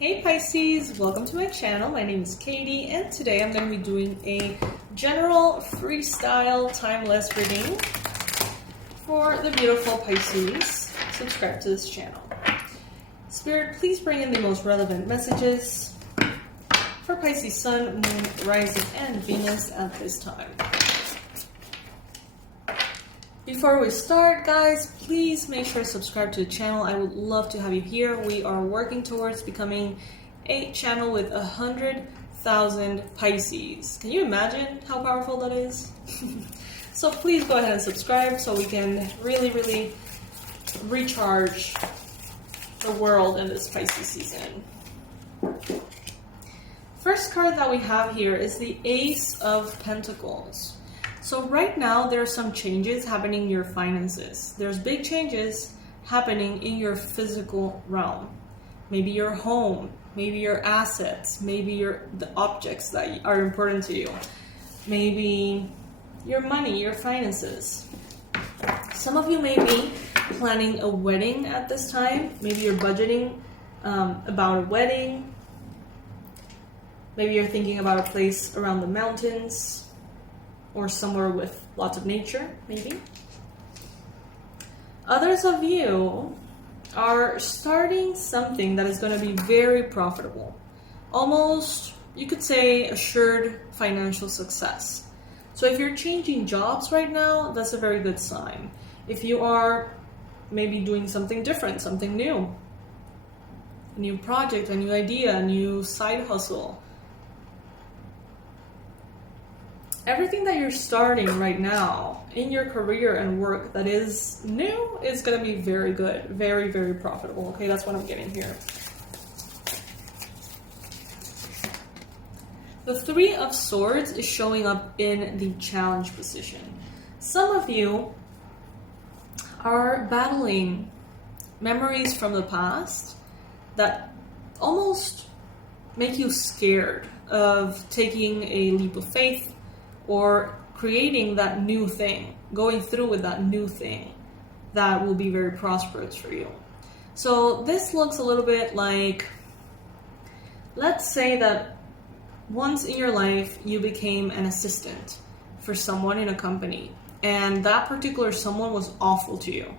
Hey Pisces, welcome to my channel. My name is Katie and today I'm going to be doing a general freestyle timeless reading for the beautiful Pisces. Subscribe to this channel. Spirit, please bring in the most relevant messages for Pisces Sun, Moon, Rising, and Venus at this time. Before we start, guys, please make sure to subscribe to the channel. I would love to have you here. We are working towards becoming a channel with 100,000 Pisces. Can you imagine how powerful that is? So please go ahead and subscribe so we can really recharge the world in this Pisces season. First card that we have here is the Ace of Pentacles. So right now, there are some changes happening in your finances. There's big changes happening in your physical realm. Maybe your home, maybe your assets, maybe the objects that are important to you. Maybe your money, your finances. Some of you may be planning a wedding at this time. Maybe you're budgeting about a wedding. Maybe you're thinking about a place around the mountains, or somewhere with lots of nature, maybe. Others of you are starting something that is going to be very profitable. Almost, you could say, assured financial success. So if you're changing jobs right now, that's a very good sign. If you are maybe doing something different, something new, a new project, a new idea, a new side hustle, everything that you're starting right now in your career and work that is new is going to be very good, very profitable. Okay, that's what I'm getting here. The Three of Swords is showing up in the challenge position. Some of you are battling memories from the past that almost make you scared of taking a leap of faith, or creating that new thing, going through with that new thing that will be very prosperous for you. So this looks a little bit like, let's say that once in your life you became an assistant for someone in a company, and that particular someone was awful to you.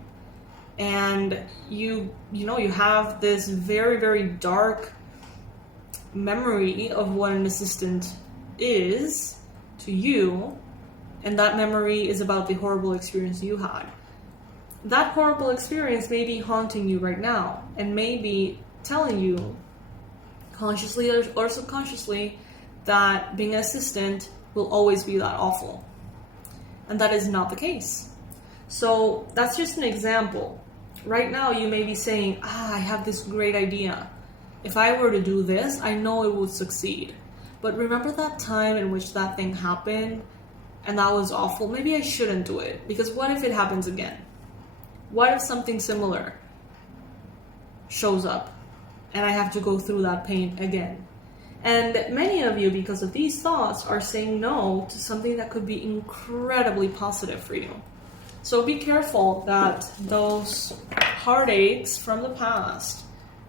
And you have this very dark memory of what an assistant is to you, and that memory is about the horrible experience you had. That horrible experience may be haunting you right now and may be telling you consciously or subconsciously that being an assistant will always be that awful, and that is not the case. So that's just an example. Right now you may be saying, I have this great idea. If I were to do this, I know it would succeed. But remember that time in which that thing happened and that was awful? Maybe I shouldn't do it, because what if it happens again? What if something similar shows up and I have to go through that pain again? And many of you, because of these thoughts, are saying no to something that could be incredibly positive for you. So be careful that those heartaches from the past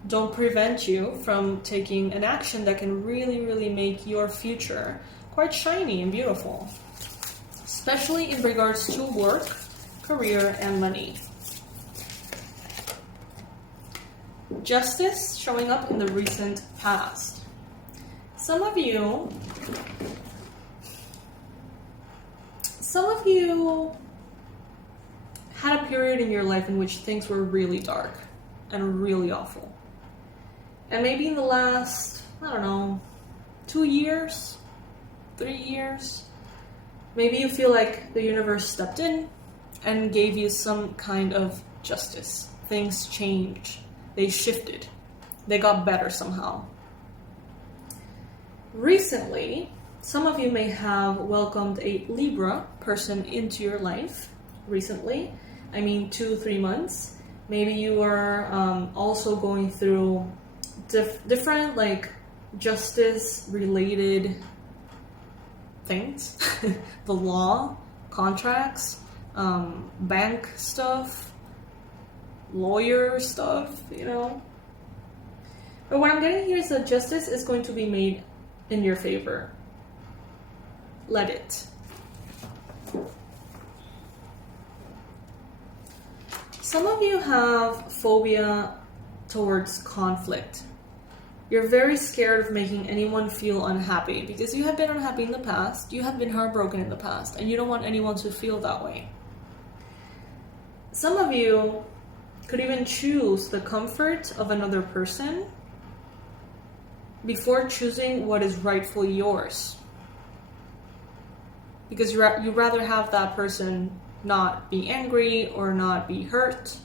don't prevent you from taking an action that can really make your future quite shiny and beautiful, especially in regards to work, career, and money. Justice showing up in the recent past. Some of you had a period in your life in which things were really dark and really awful. And maybe in the last, 2 years, 3 years, maybe you feel like the universe stepped in and gave you some kind of justice. Things changed. They shifted. They got better somehow. Recently, some of you may have welcomed a Libra person into your life. Recently, 2-3 months. Maybe you are also going through different justice related things. The law, contracts, bank stuff, lawyer stuff, But what I'm getting here is that justice is going to be made in your favor. Let it. Some of you have phobia towards conflict. You're very scared of making anyone feel unhappy because you have been unhappy in the past, you have been heartbroken in the past, and you don't want anyone to feel that way. Some of you could even choose the comfort of another person before choosing what is rightfully yours. Because you'd rather have that person not be angry or not be hurt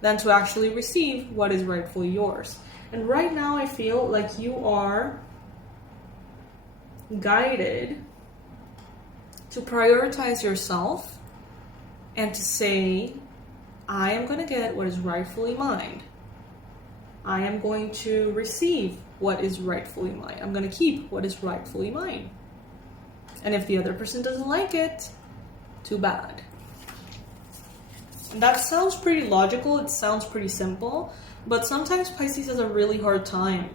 than to actually receive what is rightfully yours. And right now I feel like you are guided to prioritize yourself and to say, I am going to get what is rightfully mine. I am going to receive what is rightfully mine. I'm going to keep what is rightfully mine. And if the other person doesn't like it, too bad. And that sounds pretty logical. It sounds pretty simple. But sometimes Pisces has a really hard time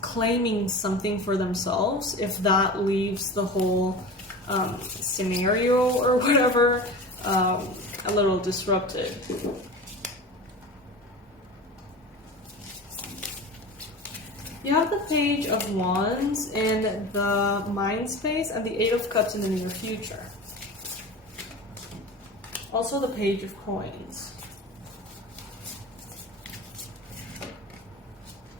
claiming something for themselves if that leaves the whole scenario or whatever a little disrupted. You have the Page of Wands in the mind space and the Eight of Cups in the near future. Also the Page of Coins.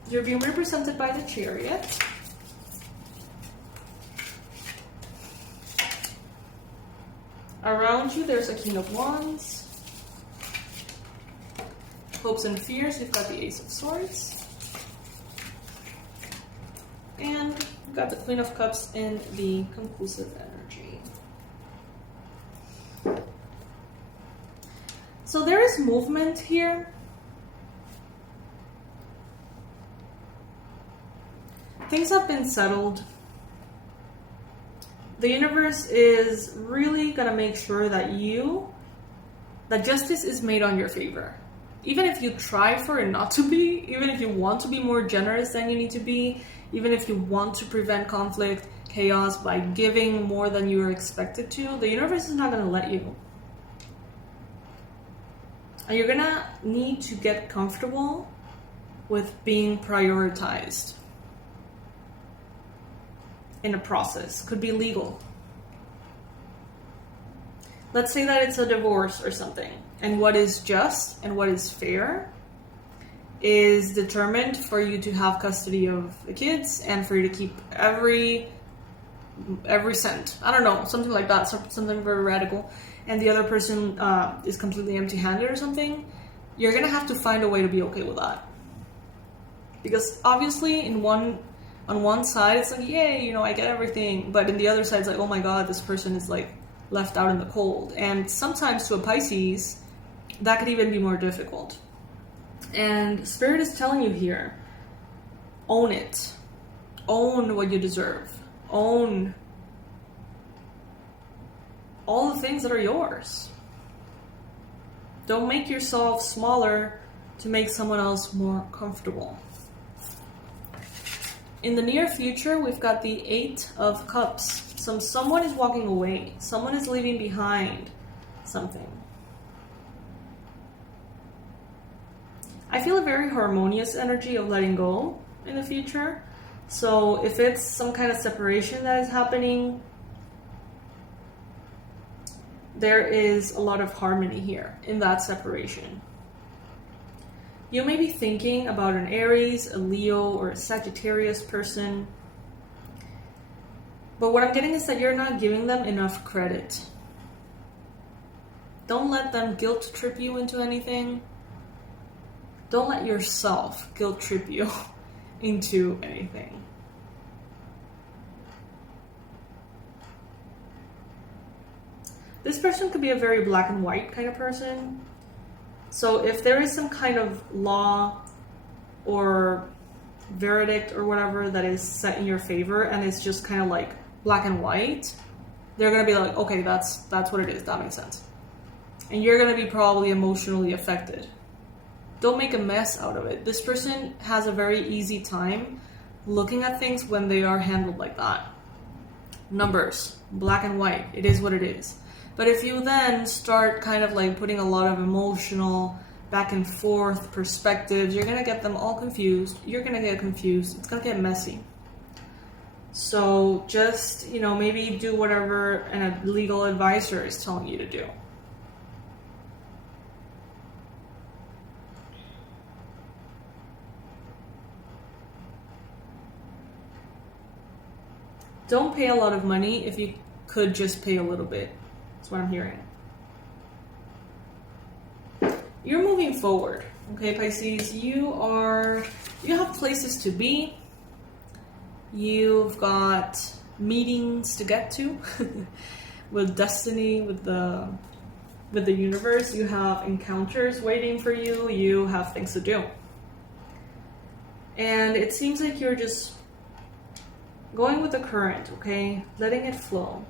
You're being represented by the Chariot. Around you, there's a King of Wands. Hopes and fears, you've got the Ace of Swords. And you've got the Queen of Cups in the conclusive energy. So there is movement here. Things have been settled. The universe is really going to make sure that justice is made on your favor. Even if you try for it not to be, even if you want to be more generous than you need to be, even if you want to prevent conflict, chaos by giving more than you are expected to, the universe is not going to let you. And you're going to need to get comfortable with being prioritized in a process. Could be legal. Let's say that it's a divorce or something, and what is just and what is fair is determined for you to have custody of the kids and for you to keep every cent. I don't know, something like that, something very radical. And the other person is completely empty-handed or something. You're gonna have to find a way to be okay with that, because obviously on one side it's like, yay, I get everything, but in the other side it's like, oh my god, this person is like left out in the cold. And sometimes to a Pisces that could even be more difficult. And Spirit is telling you here, own it. Own what you deserve. Own all the things that are yours. Don't make yourself smaller to make someone else more comfortable. In the near future, we've got the Eight of Cups. Someone is walking away. Someone is leaving behind something. I feel a very harmonious energy of letting go in the future. So if it's some kind of separation that is happening, there is a lot of harmony here in that separation. You may be thinking about an Aries, a Leo, or a Sagittarius person. But what I'm getting is that you're not giving them enough credit. Don't let them guilt trip you into anything. Don't let yourself guilt trip you into anything. This person could be a very black and white kind of person. So if there is some kind of law or verdict or whatever that is set in your favor and it's just kind of like black and white, they're going to be like, okay, that's what it is. That makes sense. And you're going to be probably emotionally affected Don't make a mess out of it. This person has a very easy time looking at things when they are handled like that. Numbers, black and white, it is what it is. But if you then start kind of like putting a lot of emotional back and forth perspectives, you're going to get them all confused. You're going to get confused. It's going to get messy. So just, you know, maybe do whatever a legal advisor is telling you to do. Don't pay a lot of money if you could just pay a little bit. That's what I'm hearing. You're moving forward, okay, Pisces? You have places to be. You've got meetings to get to with destiny, with the universe. You have encounters waiting for you. You have things to do. And it seems like you're just going with the current, okay? Letting it flow.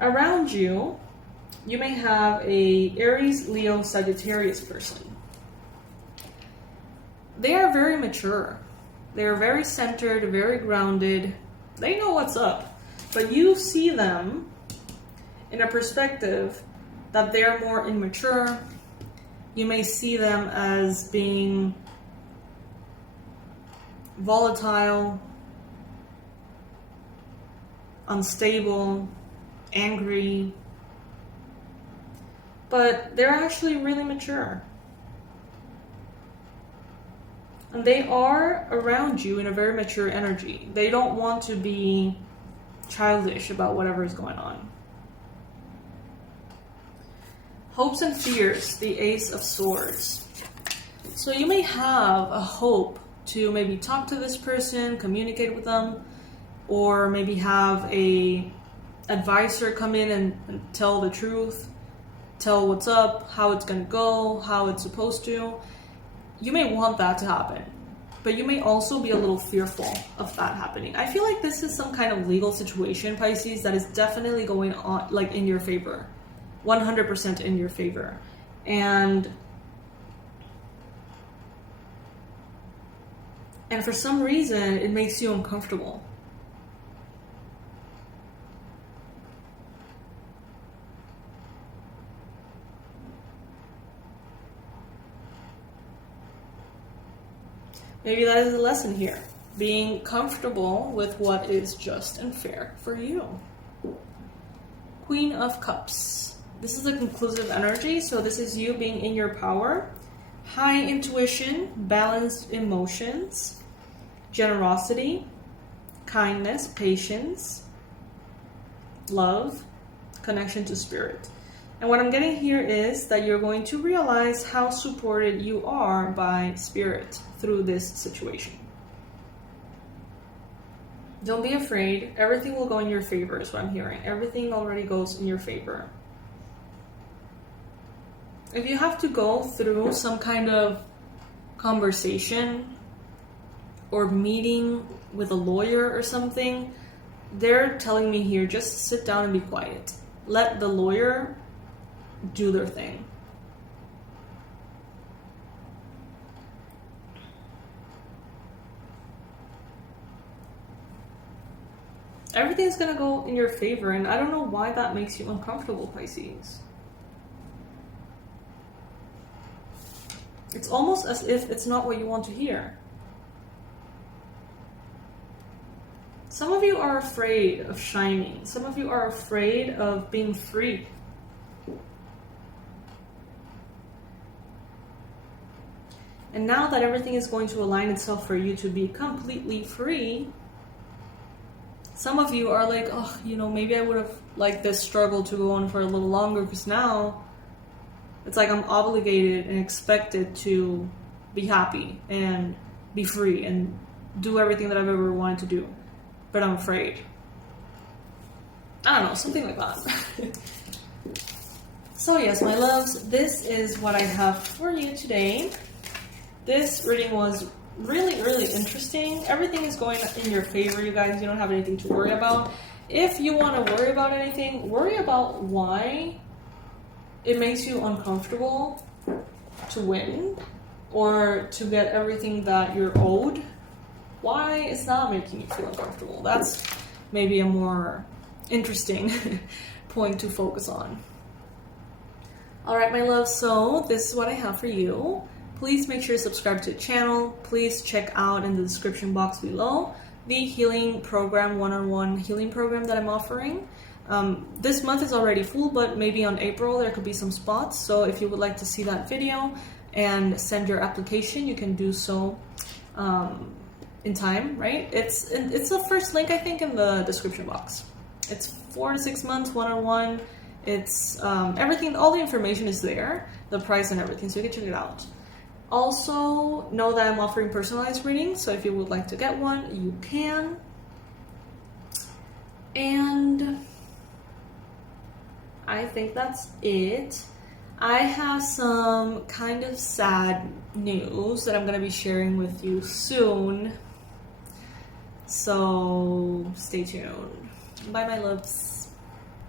Around you, you may have a Aries, Leo, Sagittarius person. They are very mature. They are very centered, very grounded. They know what's up. But you see them in a perspective that they're more immature. You may see them as being volatile, unstable, angry, but they're actually really mature. And they are around you in a very mature energy. They don't want to be childish about whatever is going on. Hopes and fears, the Ace of Swords. So you may have a hope to maybe talk to this person, communicate with them, or maybe have a advisor come in and tell the truth, tell what's up, how it's going to go, how it's supposed to. You may want that to happen, but you may also be a little fearful of that happening. I feel like this is some kind of legal situation, Pisces, that is definitely going on, like, in your favor. 100% in your favor. And for some reason, it makes you uncomfortable. Maybe that is a lesson here. Being comfortable with what is just and fair for you. Queen of Cups. This is a conclusive energy, so this is you being in your power. High intuition, balanced emotions, generosity, kindness, patience, love, connection to spirit. And what I'm getting here is that you're going to realize how supported you are by spirit through this situation. Don't be afraid. Everything will go in your favor is what I'm hearing. Everything already goes in your favor. If you have to go through some kind of conversation or meeting with a lawyer or something, they're telling me here, just sit down and be quiet. Let the lawyer do their thing. Everything's gonna go in your favor, and I don't know why that makes you uncomfortable, Pisces. It's almost as if it's not what you want to hear. Some of you are afraid of shining. Some of you are afraid of being free. And now that everything is going to align itself for you to be completely free, some of you are like, oh, you know, maybe I would have liked this struggle to go on for a little longer, because now it's like I'm obligated and expected to be happy and be free and do everything that I've ever wanted to do. But I'm afraid. I don't know, something like that. So yes, my loves, this is what I have for you today. This reading was really, really interesting. Everything is going in your favor, you guys. You don't have anything to worry about. If you want to worry about anything, worry about why it makes you uncomfortable. to win or to get everything that you're owed, why it's not making you feel uncomfortable? That's maybe a more interesting point to focus on. Alright, my love, so this is what I have for you. Please make sure to subscribe to the channel. Please check out in the description box below the healing program, one-on-one healing program that I'm offering. This month is already full, but maybe on April there could be some spots. So if you would like to see that video and send your application, you can do so in time, right? It's the first link, I think, in the description box. It's 4 to 6 months, one-on-one. It's everything, all the information is there, the price and everything, so you can check it out. Also, know that I'm offering personalized readings, so if you would like to get one, you can. And I think that's it. I have some kind of sad news that I'm going to be sharing with you soon. So stay tuned. Bye, my loves.